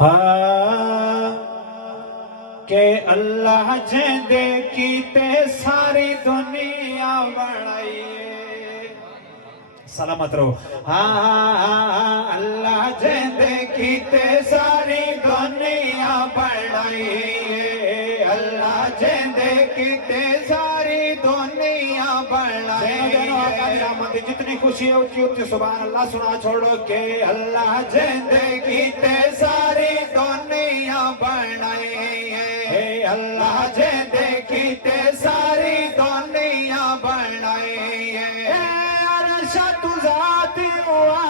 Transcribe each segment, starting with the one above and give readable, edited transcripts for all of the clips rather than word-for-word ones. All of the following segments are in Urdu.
ہاں کہ اللہ جیندے کیتے ساری دنیا بڑھائی سلامت رہو ہاں اللہ جیندے کیتے ساری دنیا بڑھائی اللہ جیندے کیتے ساری دنیا بڑھائی جتنی خوشی ہے اچھی سبحان اللہ سنا چھوڑو کہ اللہ جیندے کیتے ساری دنیا بڑھائی اللہ جیندے کیتے ساری دنیا بڑھائی عرش تو ذاتی ہوا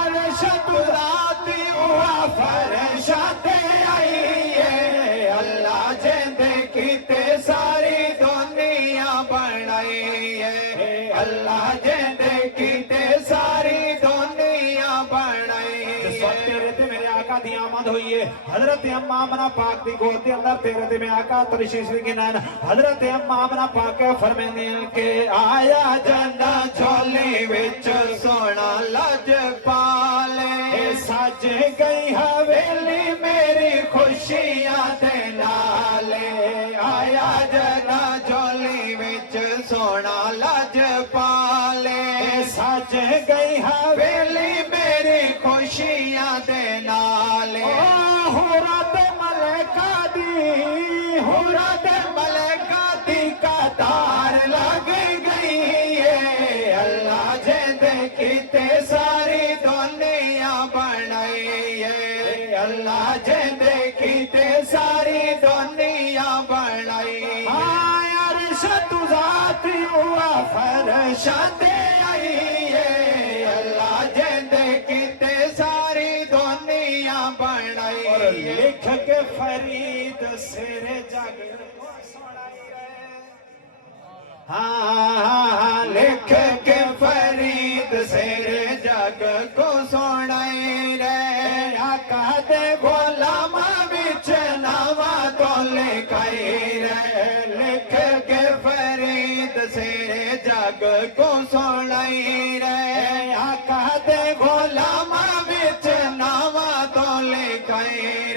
عرش تو ذاتی ہوا فرش تے آئی اللہ جیندے کیتے ساری دنیا بڑھائی اللہ جیندے کیتے ساری دنیا بڑھائی جس وقت تیرے تے میرے آقا دی آمد ہوئی ہے حضرت اماں آمنہ پاک دی گود دے اندر تیرے تے میں آقا ترشیش لگنان حضرت اماں آمنہ پاک فرمینے کہ آیا جنہ جھولی وچ سونا لج پالے سج گئی حویلی میری خوشیاں دے نالے آیا جنہ جھولی وچ سونا لج پالے سج گئی حویلی میری خوشیاں دے نالے حورت ملکہ دی قطار لگ گئی اللہ جیندے کیتے ساری دنیا بڑھائی اللہ جیندے کیتے ساری دنیا بڑھائی عرش تو ذاتی ہوا فرش تے آئی اللہ جیندے کیتے ساری دنیا بڑھائی اور لکھ کے فرید سر جگ کو سنائی ہاں لکھ کے فرید سر جگ کو سنائی آقا دے غلام وچ نواں تو لکھائی لکھ کے فرید سر جگ کو سنائی آقا دے غلام وچ نواں تو لکھائی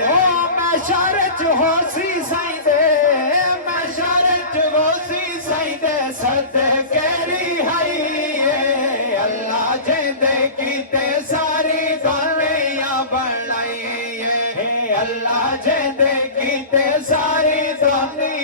میں شرچ ہو سی سائیں دے میں شرچ ہو سی سائیں دے صدقے رہائی اللہ جیندے کیتے ساری دنیا بڑھائی اللہ جیندے کیتے ساری دنیا